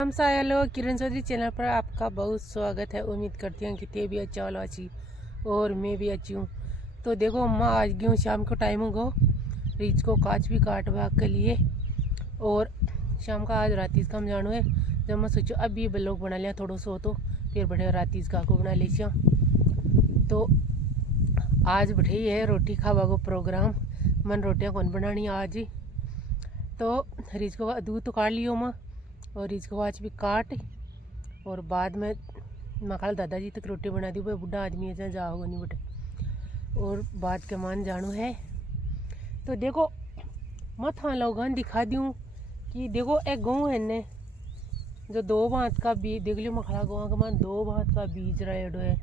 हम सायालो किरण चौधरी चैनल पर आपका बहुत स्वागत है। उम्मीद करती हूँ कि ते भी अच्छा वाला अच्छी और मैं भी अच्छी हूँ। तो देखो अम्मा आज गई हूँ, शाम को टाइम हो रीच को काच भी काटवा के लिए और शाम का आज रातीस का हम जानो है। जब मैं सोचो अभी ब्लॉग बना लिया थोड़ा सो तो फिर बढ़े रातीस का को बना लिया। तो आज बैठे है रोटी खावा को प्रोग्राम। मन रोटियाँ कौन बनानी आज। तो रीच को दूध तो काट लियो माँ और इसको आज भी काट और बाद में मकाल दादाजी तक रोटी बना दी। भाई बुढ़ा आदमी है जाओ नहीं बेटे और बात के मान जानू है। तो देखो मत हाँ लोगन दिखा दूँ कि देखो एक गाँव है ने जो दो बात का बीज देख लियो। मखड़ा गाँव का मान दो बात का बीज रेडो है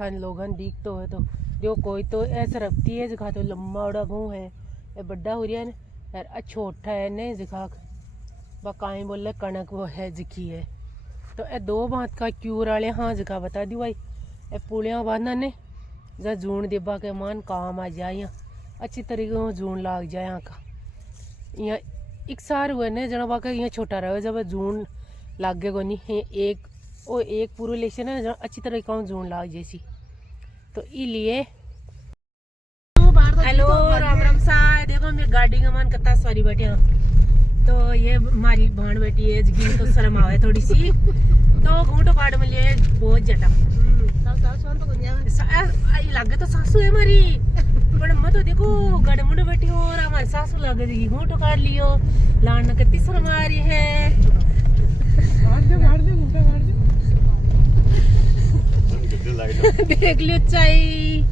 थान लोगन दिख तो है। तो देखो कोई तो ऐसा रखती है जिखा तो लम्बा बड़ा गाँव है ये बड्डा हो रहा है यार छोटा है ने जिखा बकाएँ बोले कणक वो है जिखी है। तो ए दो बात का क्यूर वाले हाँ जगह बता दी भाई ए पुलिया बांधना ने जहाँ जून देबा के मान काम आ जाए यहाँ अच्छी तरीके से जून लाग जाए यहाँ का। यहाँ एक सार हुए ने जना बाका यहाँ छोटा रहे जब जून लाग गए को नहीं एक वो एक पूरे लेशन है अच्छी तरीके का जून लाग जैसी। तो इसलिए हेलो राम राम सा देखो मेरी गाड़ी का मान कत्ता सॉरी बेटे यहाँ। तो ये हमारी भाण बेटी है जिसकी तो शर्म आवे थोड़ी सी तो घूंटो काट में लिए बहुत ज्यादा लगे तो सासू है हमारी पर मैं तो देखो गड़ मुंडे बैठी और हमारी सासू लगे देखी घूंटो काट लियो लान कितनी शर्म आ रही है। देख लियो चाई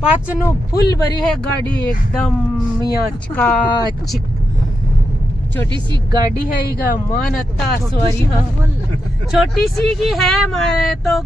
पाचनो फुल भरी है गाड़ी एकदम यहाँ चिकाचिक। छोटी सी गाड़ी है इगा मान अत्ता सवारी हाँ छोटी सी की है मारे तो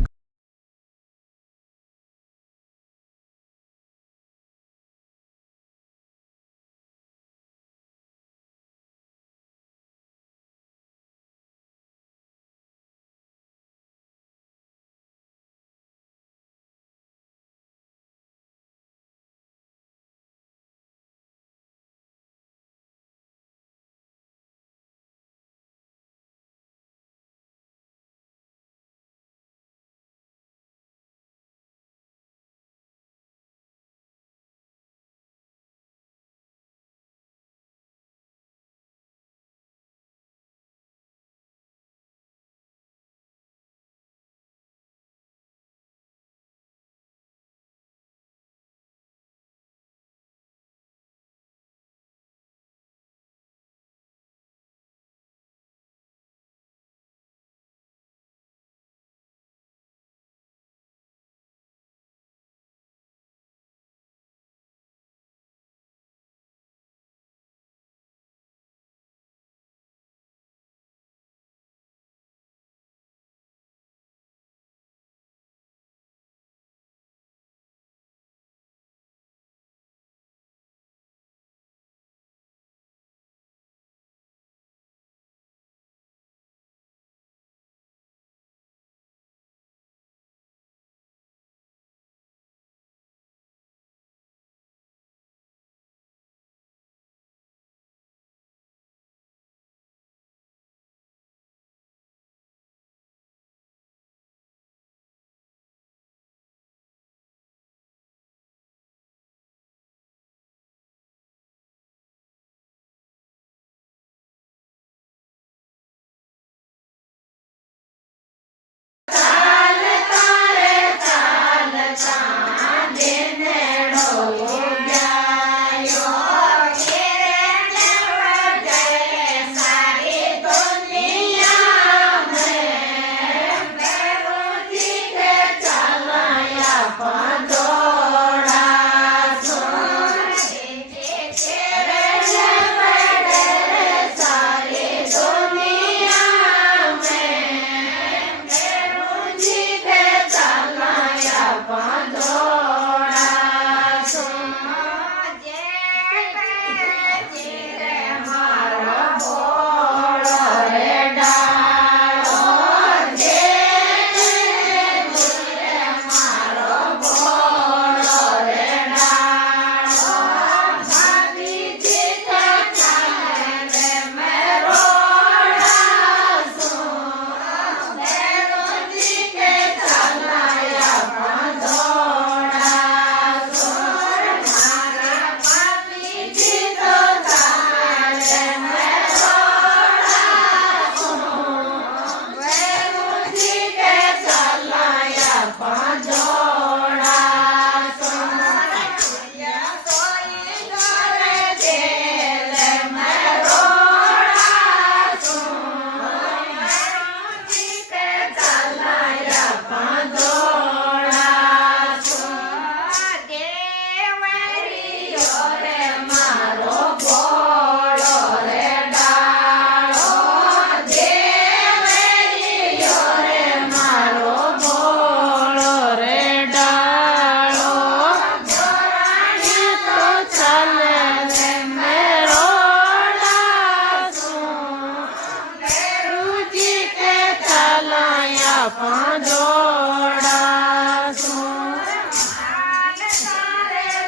પાંજોડા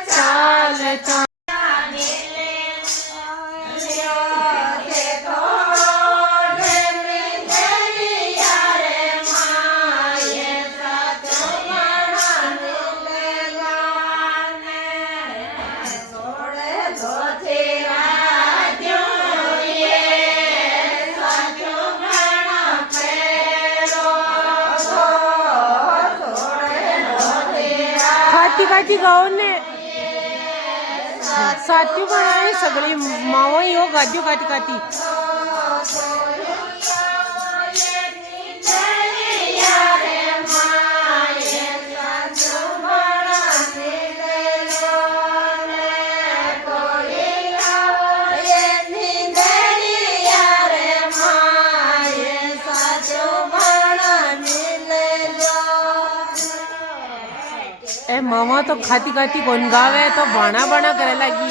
ચાલતા खाती खाती गाँव ने साथियों बनाए सगळी मावा हो गाद्यो खाती खाती ए मामा तो खाती खाती कौन गावे तो बाणा बाणा करे लगी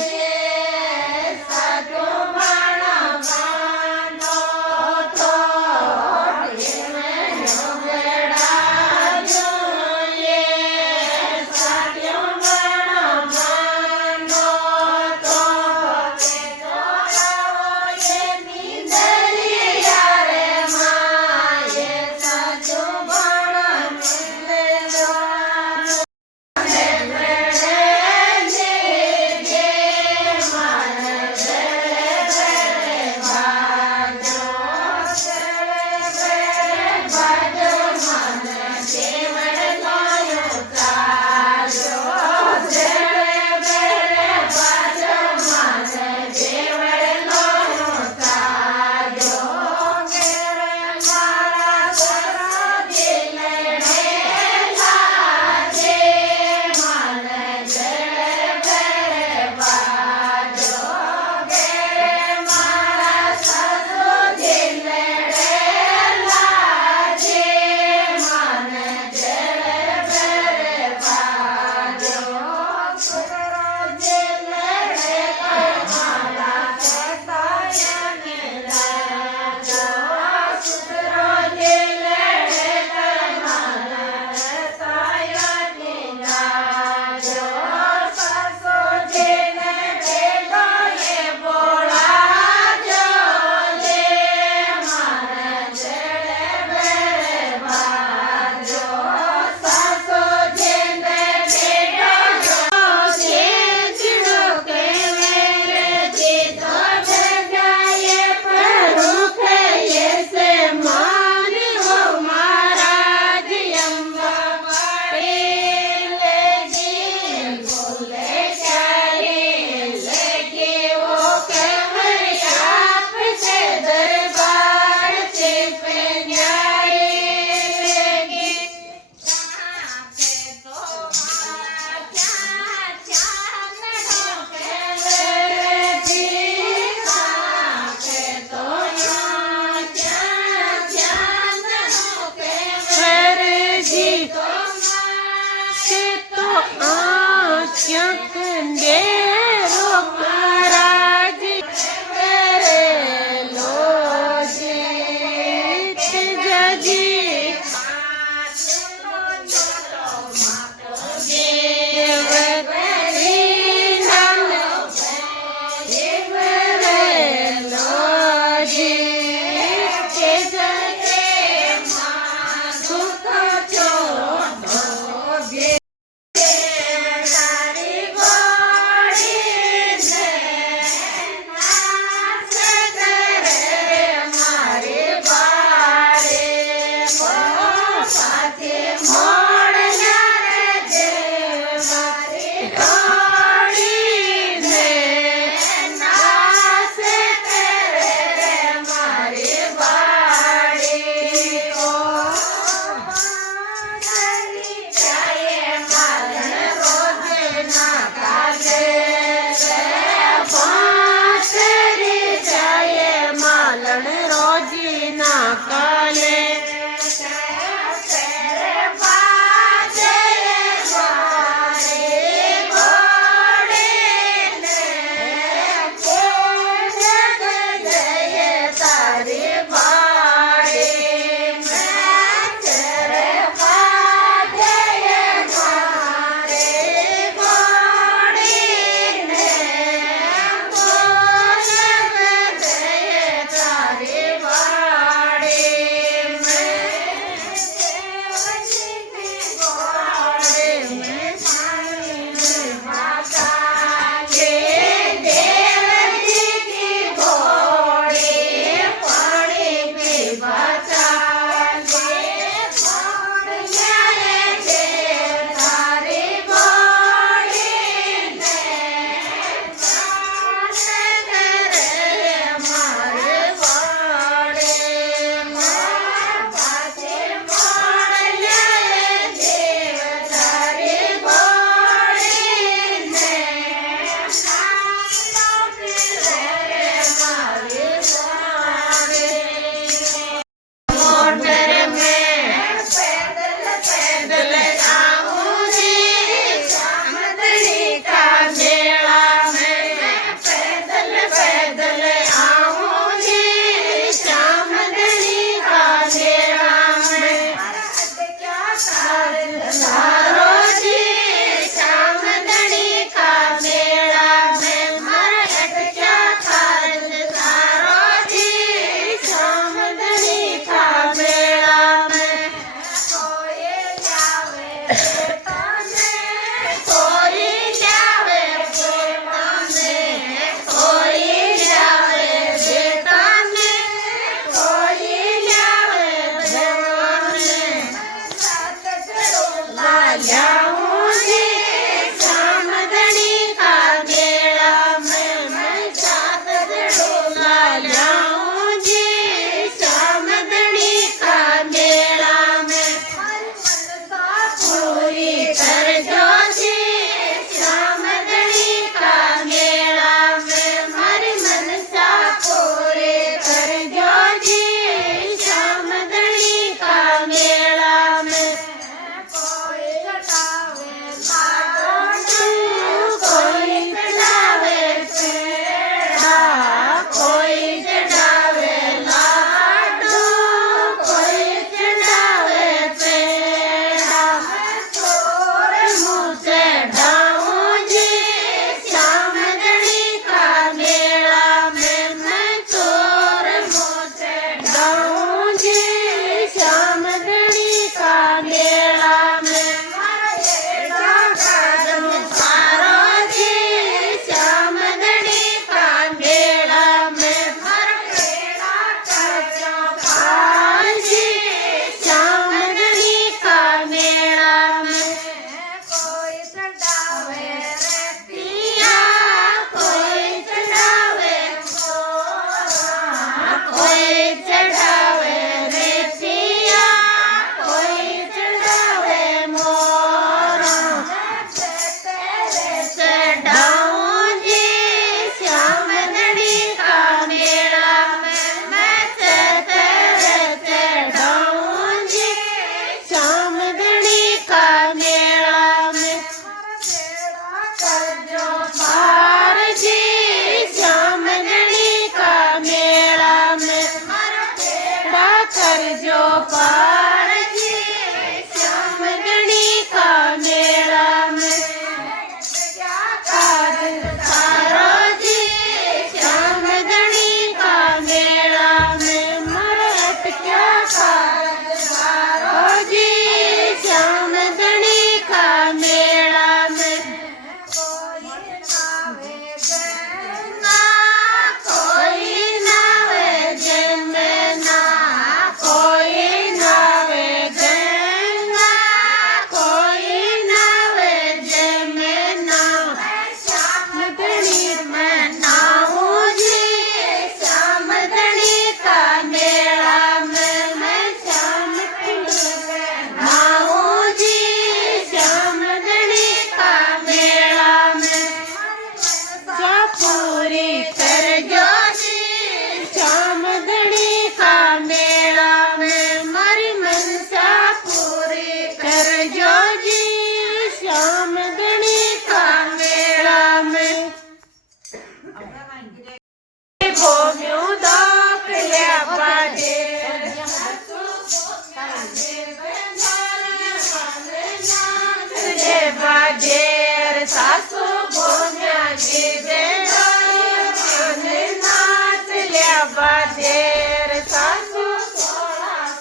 बादेर सासू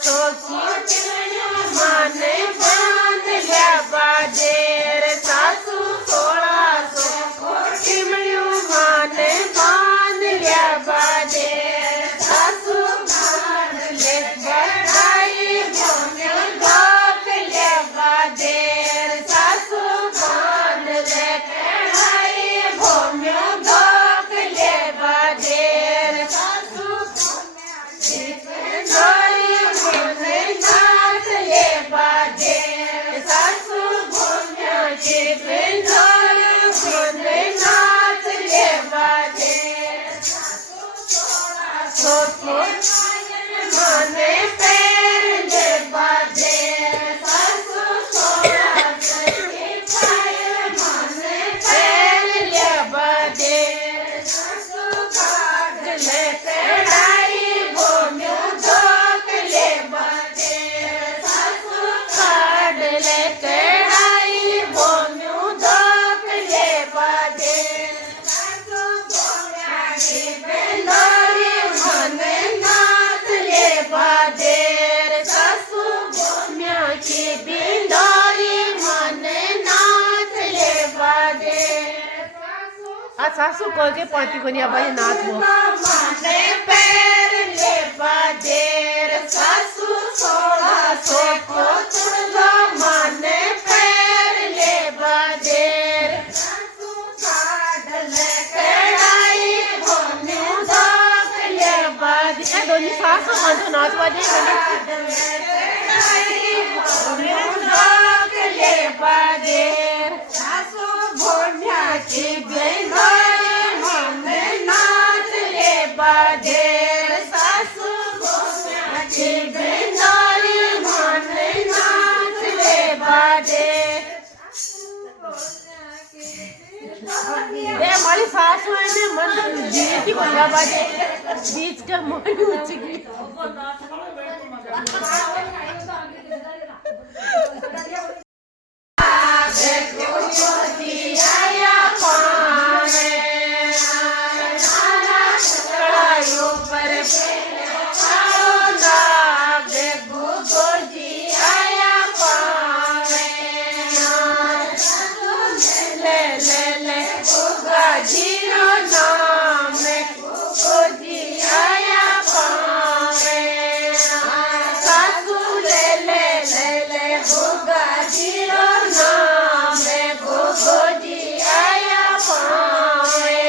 सोखी माने बांध लिया बादेर सासू 1600 चिमड़ियों माने बांध लिया बादेर सासू बांध ले बढ़ाई भोम्यो बाप ले बादेर सासू बांध ले बढ़ाई भोम्यो बाप ले बादेर सासू डोरी भोमे नाच ले बादेर सासू भोम्या चिप डोरी भोमे नाच ले बादेर सोको माने पैर ले बादेर सासू सोना सखी पायल माने पैर ले बादेर सासू काट ले कढ़ाई भोम्यो धोक ले बादेर सासू काट ले कढ़ाई भोम्यो धोक ले बादेर सासू भोम्या की बेंदोरी माने नाच ले बादेर सासू भोम्या की बेंदोरी माने नाच ले बादेर आ सासू को के पाती को नहीं आबादी नाच वो माने पैर ले बादेर सासू 1600 को चुड़लो माने पैर ले बादेर सासू काट ले कढ़ाई भोम्यो धोक ले बादेर दोनी सासू अंतो नाच बादे भोम्यो धोक ले बादेर सासू भोम्या की बेंदोरी माने नाच ले बादेर सासू भोम्या की बेंदोरी माने नाच ले बादेर हमारी सासू है ने मन जीती को लगा बाजे बीच का मन ऊंची की आया पाने नाना कड़ाइयों पर देखो गोजी आया पाने ले ले ले गाजीरो नाम गोजी आया पाने सासू ले ले ले ले गाजीरो नाम गोजी आया पाने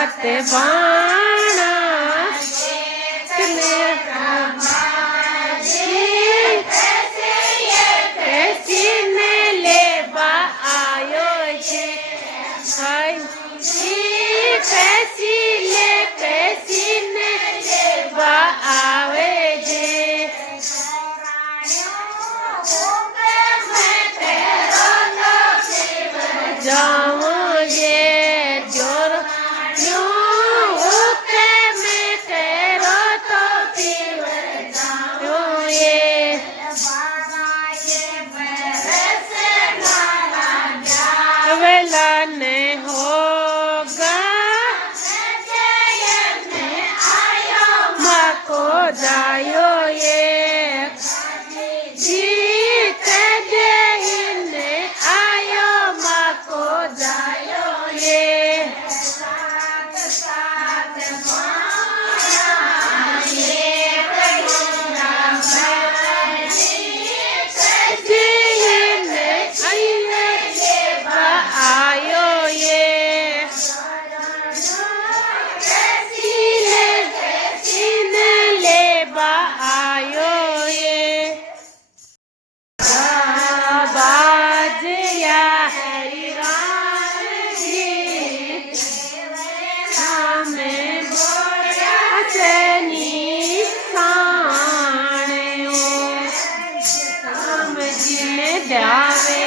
साथ बाणा कैसी ने ले बा आयो छे हाय कैसी ने ले बा आवे छे जाओगे जोर में तेरो तो ये वेला ने होगा माँ को जायो ये जीत ने आयो माँ को जायो ये जावे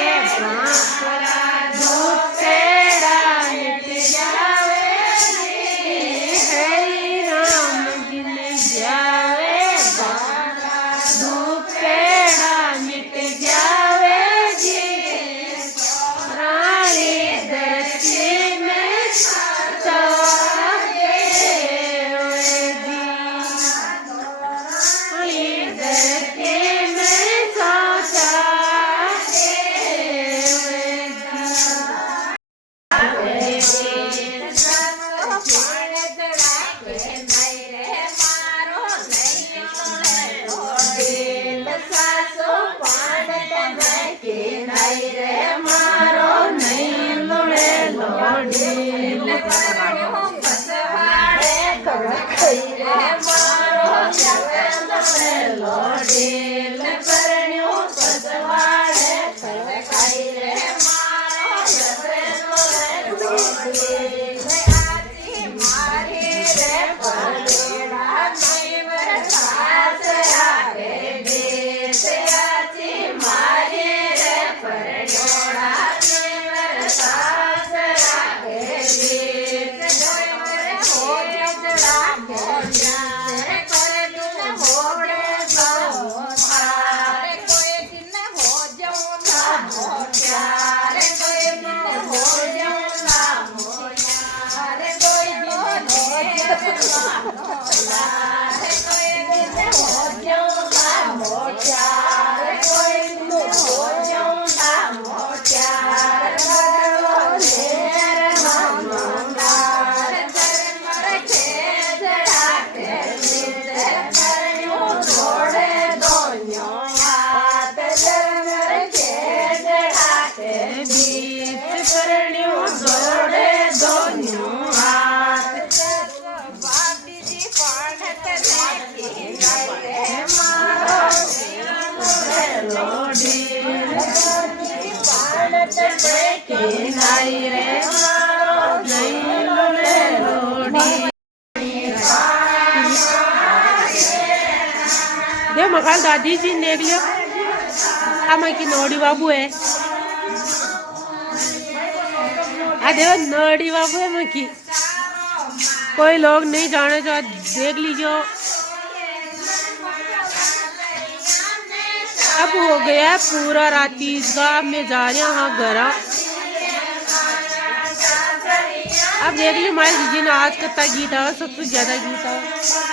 धूप तेरा मिट जावे हरि राम जिन जावे धूप तेरा मिट जावे जी रानी दृष्टि में सवारे जी दृष्टि में देव मकाल दादी जी देख लियो आमा की नोड़ी बाबू है देव नोड़ी बाबू है मकी कोई लोग नहीं जाने जो देख लीजिए अब हो गया पूरा राती ईदगाह में जा रहे हैं घर अब देख ली हमारे जीजी ने आज कितना गीत है सबसे ज्यादा गीत है।